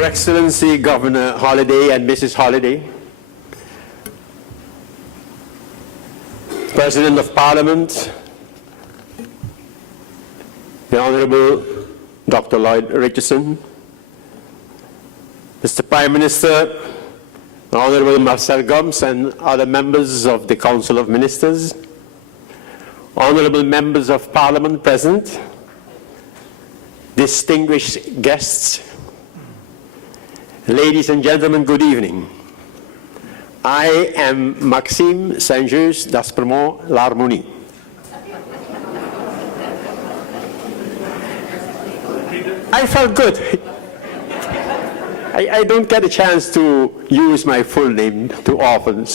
Your Excellency Governor Holliday and Mrs. Holliday, President of Parliament, the Honorable Dr. Lloyd Richardson, Mr. Prime Minister, the Honorable Marcel Gomes and other members of the Council of Ministers, Honorable Members of Parliament present, distinguished guests, ladies and gentlemen, good evening. I am Maxime Saint-Just d'Aspremont l'Harmonie. I felt good. I don't get a chance to use my full name too often.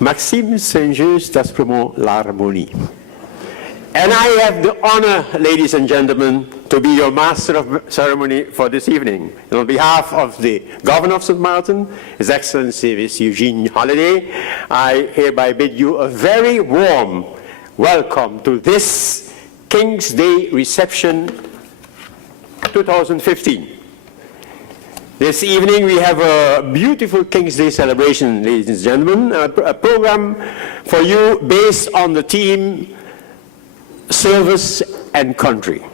Maxime Saint-Just d'Aspremont l'Harmonie. And I have the honor, ladies and gentlemen, to be your master of ceremony for this evening. And on behalf of the Governor of St. Martin, His Excellency Ms. Eugene Holliday, I hereby bid you a very warm welcome to this King's Day reception 2015. This evening we have a beautiful King's Day celebration, ladies and gentlemen, a program for you based on the theme Service and Country.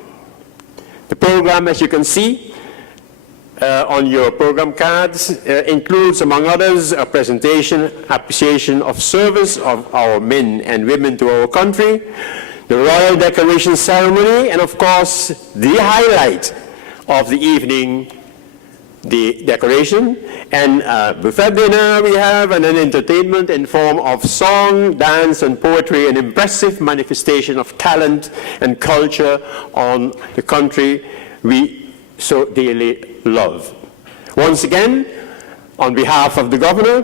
The program, as you can see on your program cards, includes, among others, a presentation, appreciation of service of our men and women to our country, the Royal Decoration Ceremony, and of course, the highlight of the evening, the decoration, and buffet dinner we have, and an entertainment in form of song, dance, and poetry, an impressive manifestation of talent and culture on the country we so dearly love. Once again, on behalf of the Governor,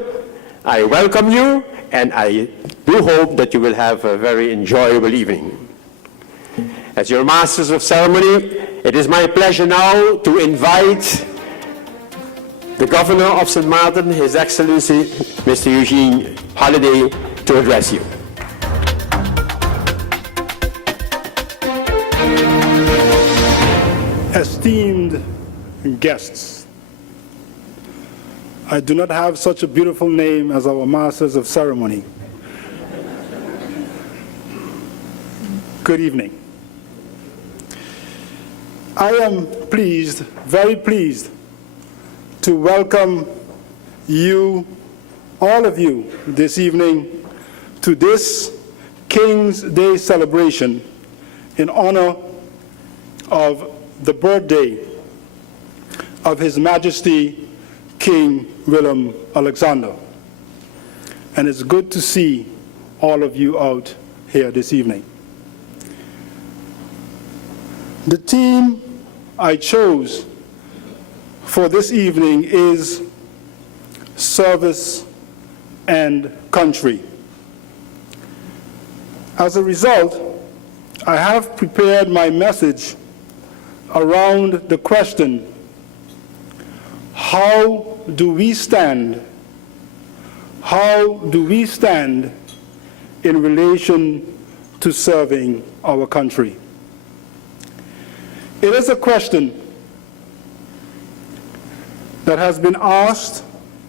I welcome you, and I do hope that you will have a very enjoyable evening. As your Masters of Ceremony, it is my pleasure now to invite the Governor of St. Martin, His Excellency Mr. Eugene Holliday, to address you. Esteemed guests, I do not have such a beautiful name as our Masters of Ceremony. Good evening. I am pleased, very pleased, to welcome you, all of you, this evening to this King's Day celebration in honor of the birthday of His Majesty King Willem Alexander. And it's good to see all of you out here this evening. The theme I chose for this evening is service and country. As a result, I have prepared my message around the question, how do we stand? How do we stand in relation to serving our country? It is a question that has been asked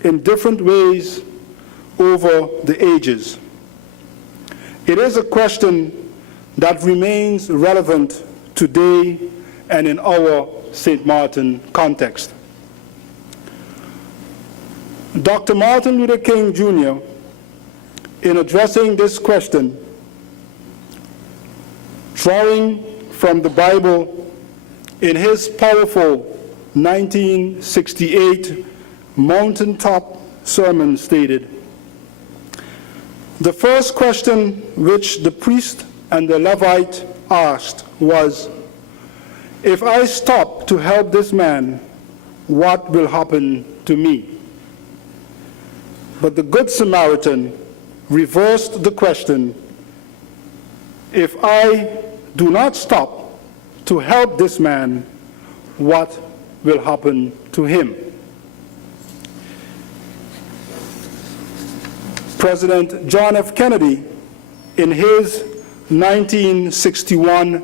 in different ways over the ages. It is a question that remains relevant today and in our St. Martin context. Dr. Martin Luther King Jr., in addressing this question, drawing from the Bible in his powerful 1968 mountaintop sermon, stated, "The first question which the priest and the Levite asked was, 'If I stop to help this man, what will happen to me?' But the Good Samaritan reversed the question, 'If I do not stop to help this man, what will happen to him?'" President John F. Kennedy, in his 1961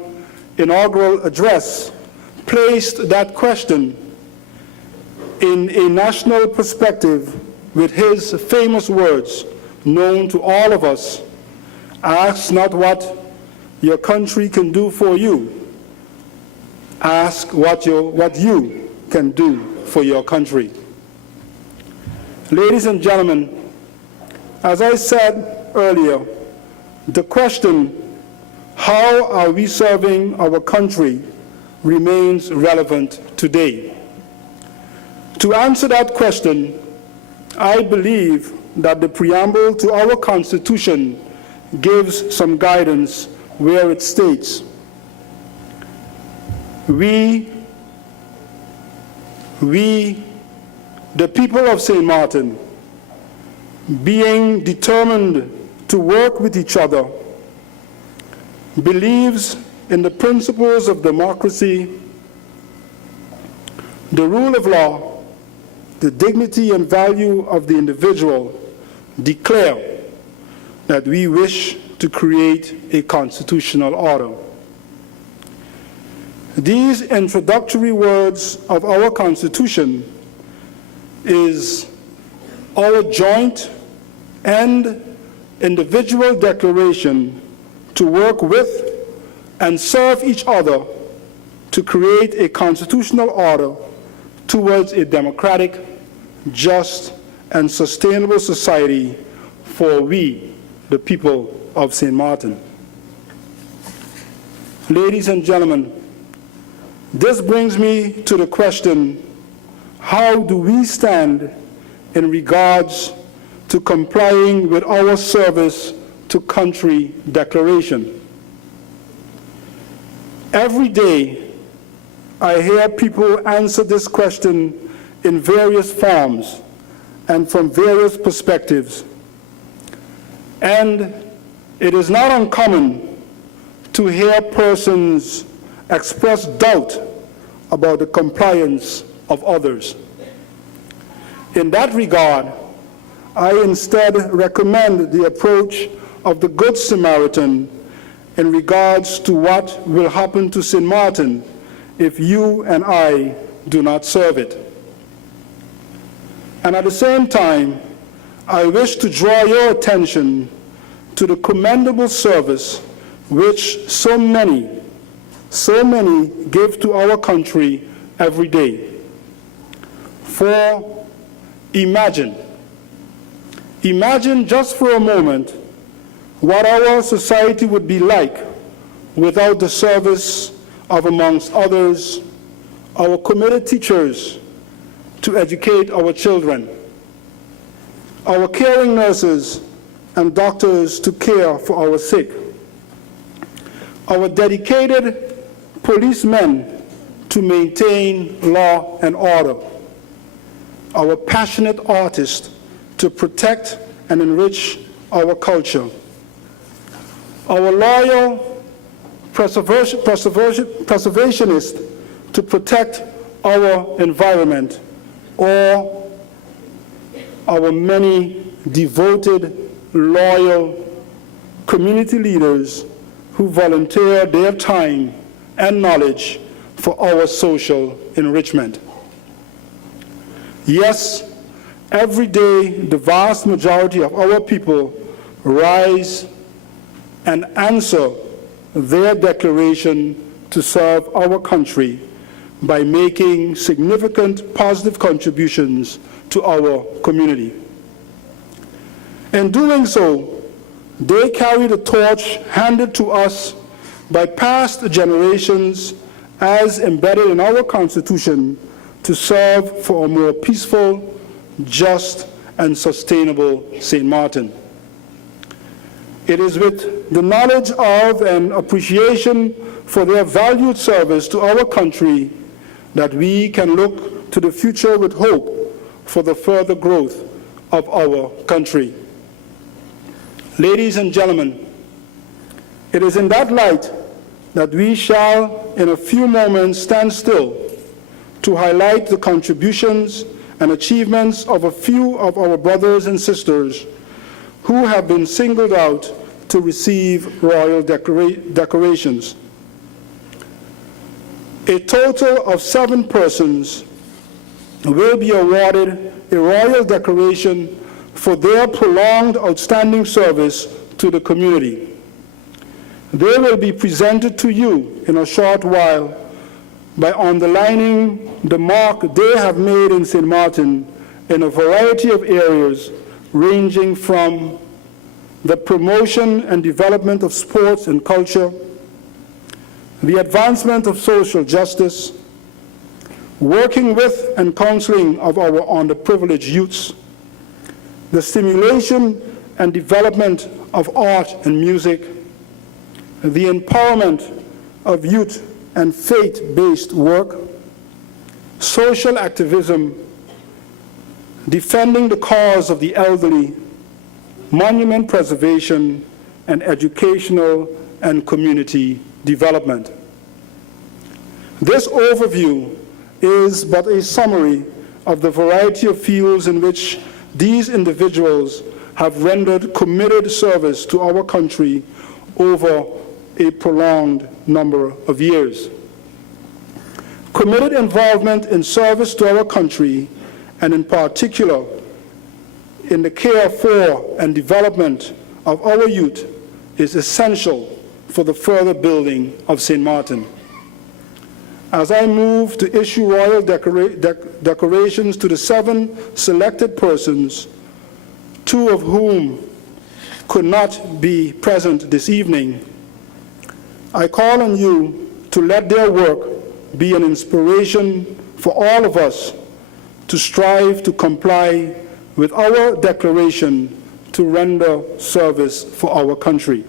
inaugural address, placed that question in a national perspective with his famous words, known to all of us, ask not what your country can do for you, ask what you can do for your country. Ladies and gentlemen, as I said earlier, the question, how are we serving our country, remains relevant today. To answer that question, I believe that the preamble to our Constitution gives some guidance where it states, we, the people of St. Martin, being determined to work with each other, believes in the principles of democracy, the rule of law, the dignity and value of the individual, declare that we wish to create a constitutional order. These introductory words of our Constitution is our joint and individual declaration to work with and serve each other to create a constitutional order towards a democratic, just, and sustainable society for we, the people of St. Martin. Ladies and gentlemen, this brings me to the question, how do we stand in regards to complying with our service to country declaration? Every day, I hear people answer this question in various forms and from various perspectives. And it is not uncommon to hear persons express doubt about the compliance of others. In that regard, I instead recommend the approach of the Good Samaritan in regards to what will happen to St. Martin if you and I do not serve it. And at the same time, I wish to draw your attention to the commendable service which so many give to our country every day. For imagine just for a moment what our society would be like without the service of, amongst others, our committed teachers to educate our children, our caring nurses and doctors to care for our sick, our dedicated policemen to maintain law and order, our passionate artists to protect and enrich our culture, our loyal preservationists to protect our environment, or our many devoted, loyal community leaders who volunteer their time and knowledge for our social enrichment. Yes, every day the vast majority of our people rise and answer their declaration to serve our country by making significant positive contributions to our community. In doing so, they carry the torch handed to us by past generations as embedded in our Constitution to serve for a more peaceful, just, and sustainable St. Martin. It is with the knowledge of and appreciation for their valued service to our country that we can look to the future with hope for the further growth of our country. Ladies and gentlemen, it is in that light that we shall, in a few moments, stand still to highlight the contributions and achievements of a few of our brothers and sisters who have been singled out to receive royal decorations. A total of 7 persons will be awarded a royal decoration for their prolonged outstanding service to the community. They will be presented to you in a short while by underlining the mark they have made in St. Martin in a variety of areas, ranging from the promotion and development of sports and culture, the advancement of social justice, working with and counseling of our underprivileged youths, the stimulation and development of art and music, the empowerment of youth and faith-based work, social activism, defending the cause of the elderly, monument preservation, and educational and community development. This overview is but a summary of the variety of fields in which these individuals have rendered committed service to our country over a prolonged number of years. Committed involvement in service to our country, and in particular in the care for and development of our youth, is essential for the further building of St. Martin. As I move to issue royal decorations to the 7 selected persons, 2 of whom could not be present this evening, I call on you to let their work be an inspiration for all of us to strive to comply with our declaration to render service for our country.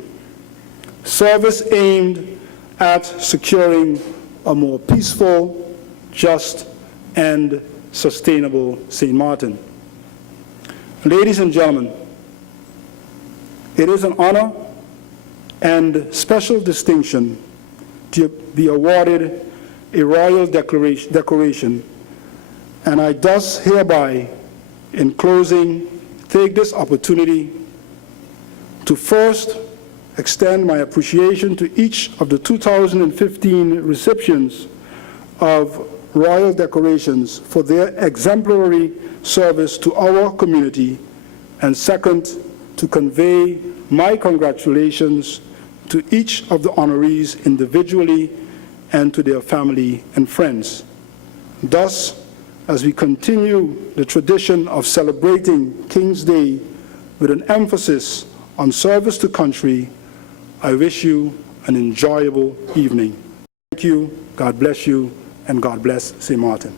Service aimed at securing a more peaceful, just, and sustainable St. Martin. Ladies and gentlemen, it is an honor and special distinction to be awarded a royal decoration, and I thus hereby, in closing, take this opportunity to first extend my appreciation to each of the 2015 recipients of royal decorations for their exemplary service to our community, and second, to convey my congratulations to each of the honorees individually and to their family and friends. Thus, as we continue the tradition of celebrating King's Day with an emphasis on service to country, I wish you an enjoyable evening. Thank you, God bless you, and God bless St. Martin.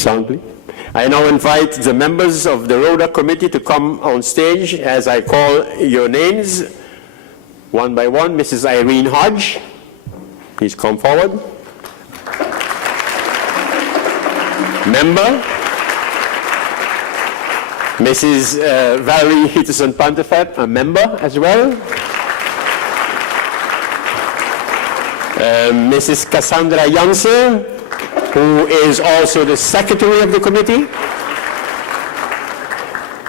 Sound, please. I now invite the members of the RODA committee to come on stage as I call your names one by one. Mrs. Irene Hodge, please come forward. Member. Mrs. Valerie Hitterson-Pantefet, a member as well. Mrs. Cassandra Janssen, who is also the secretary of the committee,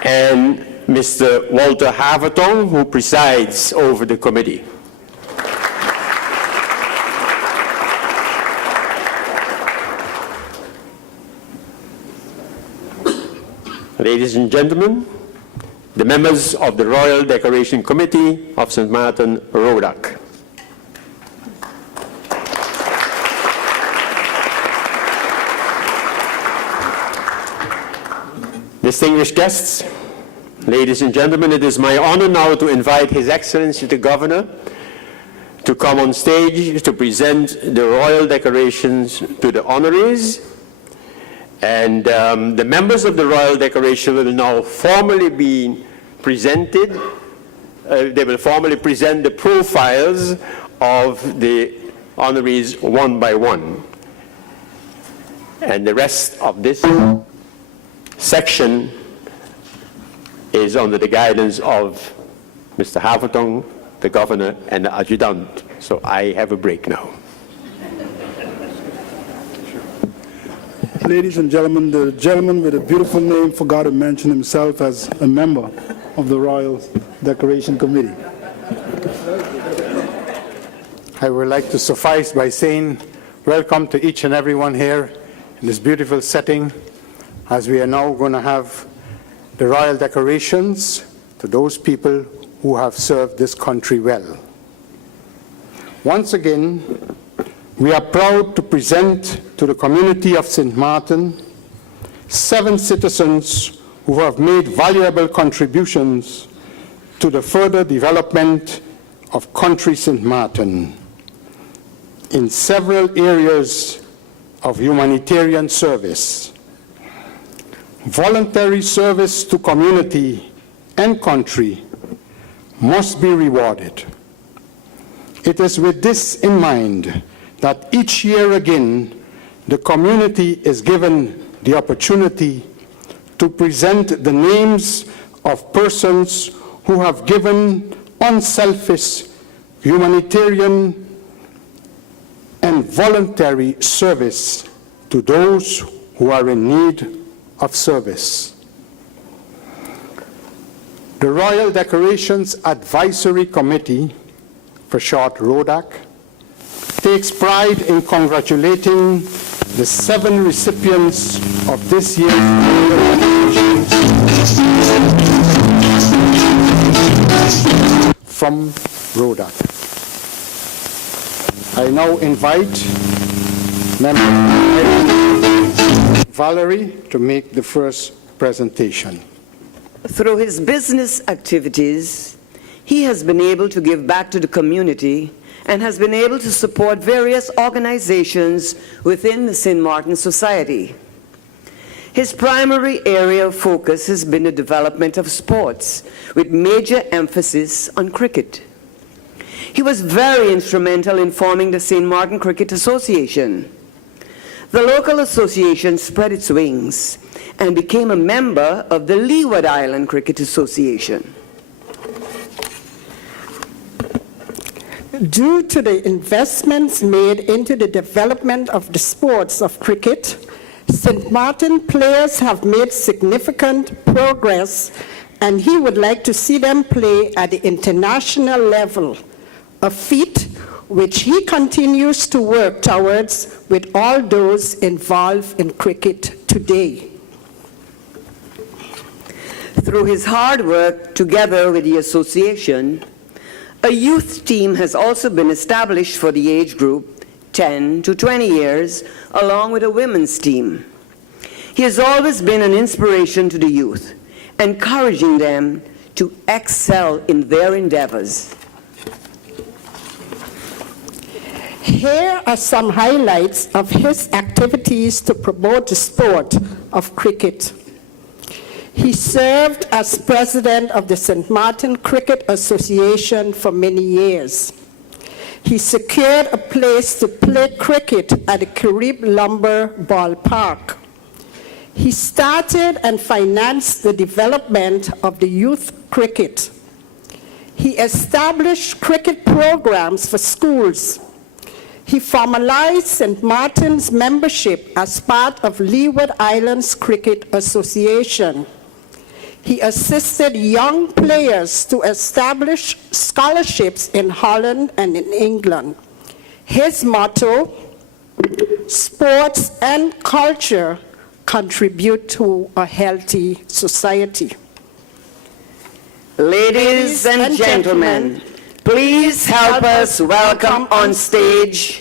and Mr. Walter Havertong, who presides over the committee. Ladies and gentlemen, the members of the Royal Decoration Committee of St. Martin, Rodak. Distinguished guests, ladies and gentlemen, it is my honor now to invite His Excellency the Governor to come on stage to present the royal decorations to the honorees. And the members of the royal decoration will now formally be presented. They will formally present the profiles of the honorees one by one. And the rest of this section is under the guidance of Mr. Havertong, the governor, and the adjutant. So I have a break now. Ladies and gentlemen, the gentleman with a beautiful name forgot to mention himself as a member of the Royal Decoration Committee. I would like to suffice by saying welcome to each and everyone here in this beautiful setting, as we are now going to have the royal decorations to those people who have served this country well. Once again, we are proud to present to the community of St. Martin 7 citizens who have made valuable contributions to the further development of country St. Martin in several areas of humanitarian service. Voluntary service to community and country must be rewarded. It is with this in mind that each year again, the community is given the opportunity to present the names of persons who have given unselfish humanitarian and voluntary service to those who are in need of service. The Royal Decorations Advisory Committee, for short RODAC, takes pride in congratulating the 7 recipients of this year's from RODAC. I now invite Member Valerie to make the first presentation. Through his business activities, he has been able to give back to the community and has been able to support various organizations within the St. Martin Society. His primary area of focus has been the development of sports, with major emphasis on cricket. He was very instrumental in forming the St. Martin Cricket Association. The local association spread its wings and became a member of the Leeward Island Cricket Association. Due to the investments made into the development of the sports of cricket, St. Martin players have made significant progress, and he would like to see them play at the international level, a feat which he continues to work towards with all those involved in cricket today. Through his hard work together with the association, a youth team has also been established for the age group 10 to 20 years, along with a women's team. He has always been an inspiration to the youth, encouraging them to excel in their endeavors. Here are some highlights of his activities to promote the sport of cricket. He served as president of the St. Martin Cricket Association for many years. He secured a place to play cricket at the Carib Lumber Ballpark. He started and financed the development of the youth cricket. He established cricket programs for schools. He formalized St. Martin's membership as part of Leeward Islands Cricket Association. He assisted young players to establish scholarships in Holland and in England. His motto, sports and culture contribute to a healthy society. Ladies and gentlemen, please help us welcome on stage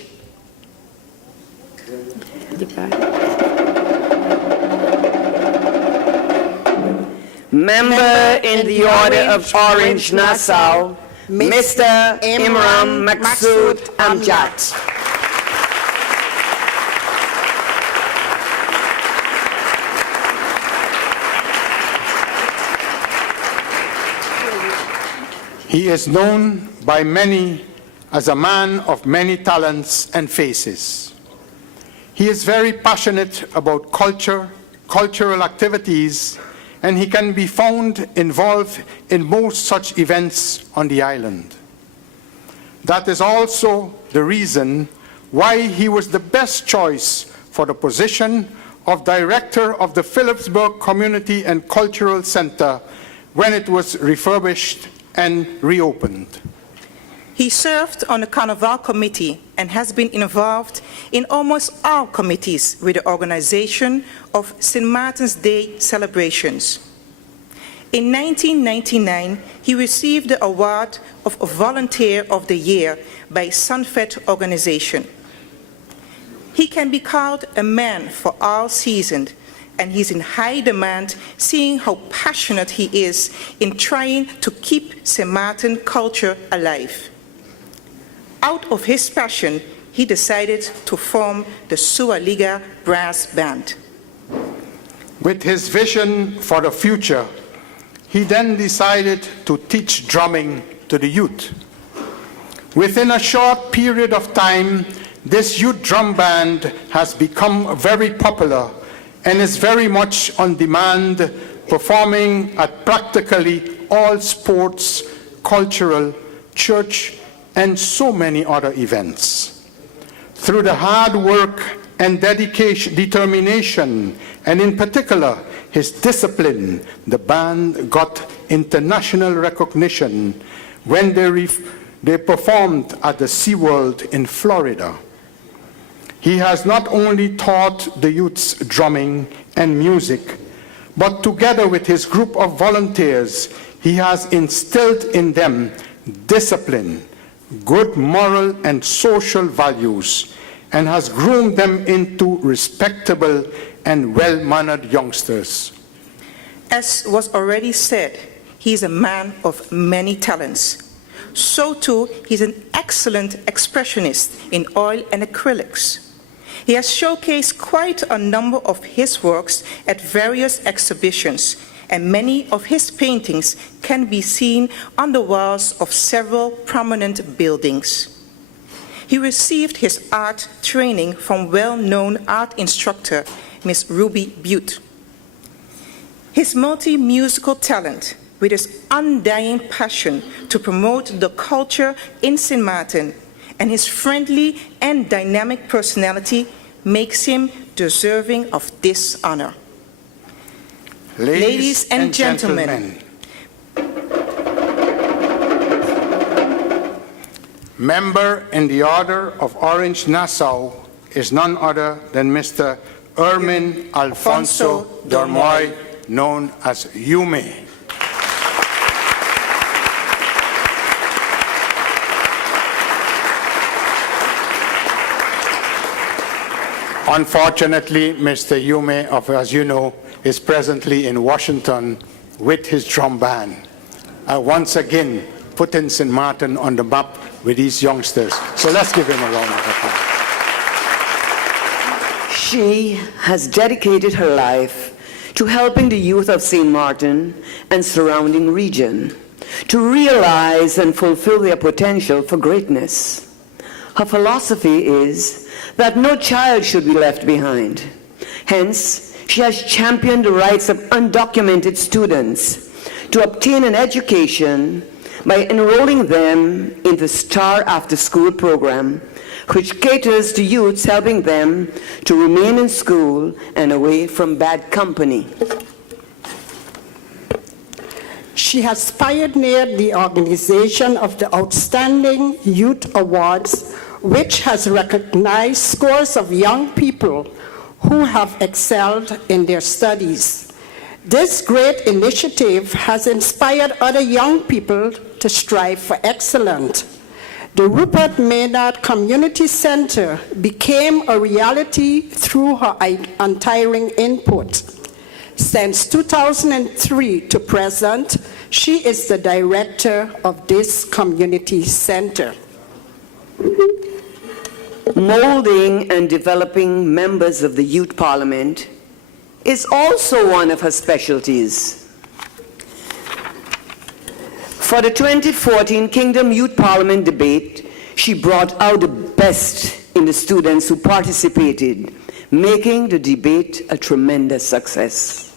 Member in the Order of Orange Nassau, Mr. Imran Maksud Amjad. He is known by many as a man of many talents and faces. He is very passionate about culture, cultural activities, and he can be found involved in most such events on the island. That is also the reason why he was the best choice for the position of Director of the Phillipsburg Community and Cultural Center when it was refurbished and reopened. He served on the Carnival Committee and has been involved in almost all committees with the organization of St. Martin's Day celebrations. In 1999, he received the award of Volunteer of the Year by Sunfet organization. He can be called a man for all seasons, and he's in high demand, seeing how passionate he is in trying to keep St. Martin culture alive. Out of his passion, he decided to form the Sualiga Brass Band. With his vision for the future, he then decided to teach drumming to the youth. Within a short period of time, this youth drum band has become very popular and is very much on demand, performing at practically all sports, cultural, church, and so many other events. Through the hard work and determination, and in particular his discipline, the band got international recognition when they performed at the SeaWorld in Florida. He has not only taught the youths drumming and music, but together with his group of volunteers, he has instilled in them discipline, good moral and social values, and has groomed them into respectable and well-mannered youngsters. As was already said, he is a man of many talents. So too, he's an excellent expressionist in oil and acrylics. He has showcased quite a number of his works at various exhibitions, and many of his paintings can be seen on the walls of several prominent buildings. He received his art training from well-known art instructor, Miss Ruby Butte. His multi-musical talent, with his undying passion to promote the culture in St. Martin, and his friendly and dynamic personality makes him deserving of this honor. Ladies and gentlemen, member in the Order of Orange Nassau is none other than Mr. Ermin Alfonso Dormoy, known as Yume. Unfortunately, Mr. Yume, as you know, is presently in Washington with his drum band. Once again, putting St. Martin on the map with these youngsters. So let's give him a round of applause. She has dedicated her life to helping the youth of St. Martin and surrounding region to realize and fulfill their potential for greatness. Her philosophy is that no child should be left behind. Hence, she has championed the rights of undocumented students to obtain an education by enrolling them in the STAR after-school program, which caters to youths, helping them to remain in school and away from bad company. She has pioneered the organization of the Outstanding Youth Awards, which has recognized scores of young people who have excelled in their studies. This great initiative has inspired other young people to strive for excellence. The Rupert Maynard Community Center became a reality through her untiring input. Since 2003 to present, she is the director of this community center. Molding and developing members of the Youth Parliament is also one of her specialties. For the 2014 Kingdom Youth Parliament debate, she brought out the best in the students who participated, making the debate a tremendous success.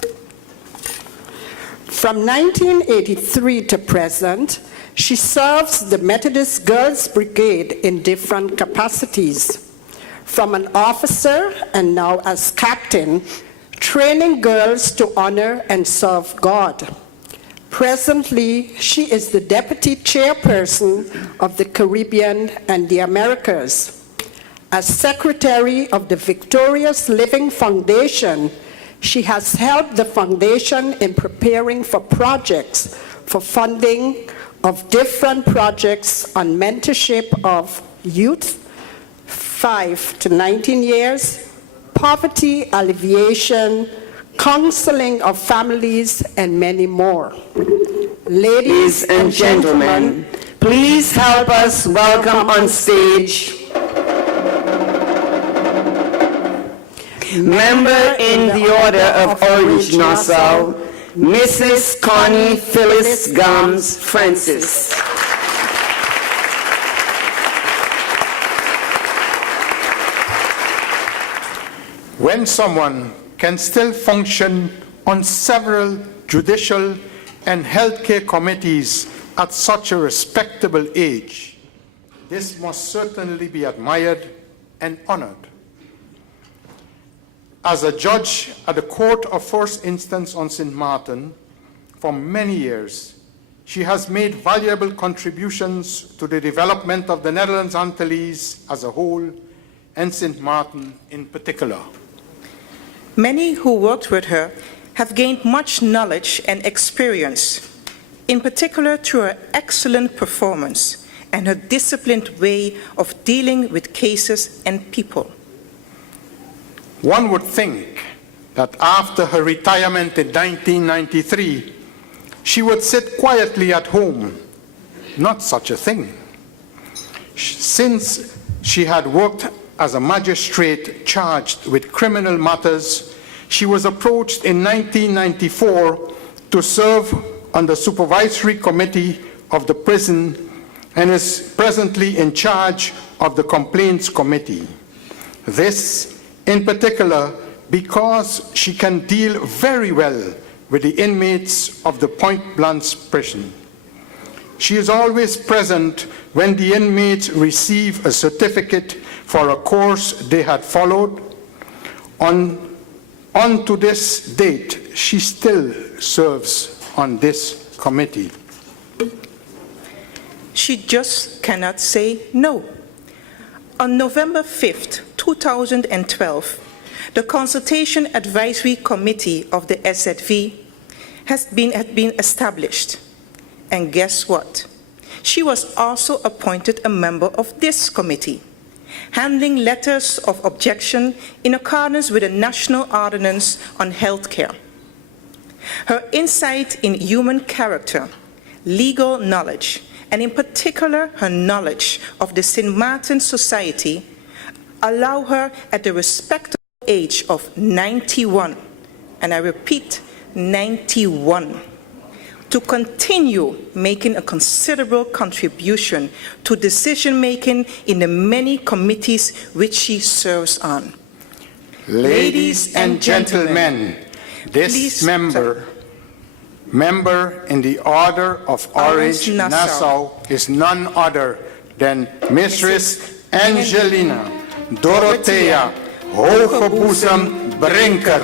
From 1983 to present, she serves the Methodist Girls Brigade in different capacities, from an officer and now as captain, training girls to honor and serve God. Presently, she is the deputy chairperson of the Caribbean and the Americas. As secretary of the Victorious Living Foundation, she has helped the foundation in preparing for projects for funding of different projects on mentorship of youth 5 to 19 years, poverty alleviation, counseling of families, and many more. Ladies and gentlemen, please help us welcome on stage Member in the Order of Orange Nassau, Mrs. Connie Phyllis Gums Francis. When someone can still function on several judicial and healthcare committees at such a respectable age, this must certainly be admired and honored. As a judge at the Court of First Instance on St. Martin for many years, she has made valuable contributions to the development of the Netherlands Antilles as a whole and St. Martin in particular. Many who worked with her have gained much knowledge and experience, in particular through her excellent performance and her disciplined way of dealing with cases and people. One would think that after her retirement in 1993, she would sit quietly at home. Not such a thing. Since she had worked as a magistrate charged with criminal matters, she was approached in 1994 to serve on the supervisory committee of the prison and is presently in charge of the complaints committee. This, in particular, because she can deal very well with the inmates of the Point Blanc prison. She is always present when the inmates receive a certificate for a course they had followed. On to this date, she still serves on this committee. She just cannot say no. On November 5th, 2012, the Consultation Advisory Committee of the SZV had been established. And guess what? She was also appointed a member of this committee, handling letters of objection in accordance with the National Ordinance on Healthcare. Her insight in human character, legal knowledge, and in particular her knowledge of the St. Martin Society allow her at the respectable age of 91, and I repeat, 91, to continue making a considerable contribution to decision-making in the many committees which she serves on. Ladies and gentlemen, this member in the Order of Orange Nassau is none other than Mistress Angelina Dorothea Hogeboezem Brinker.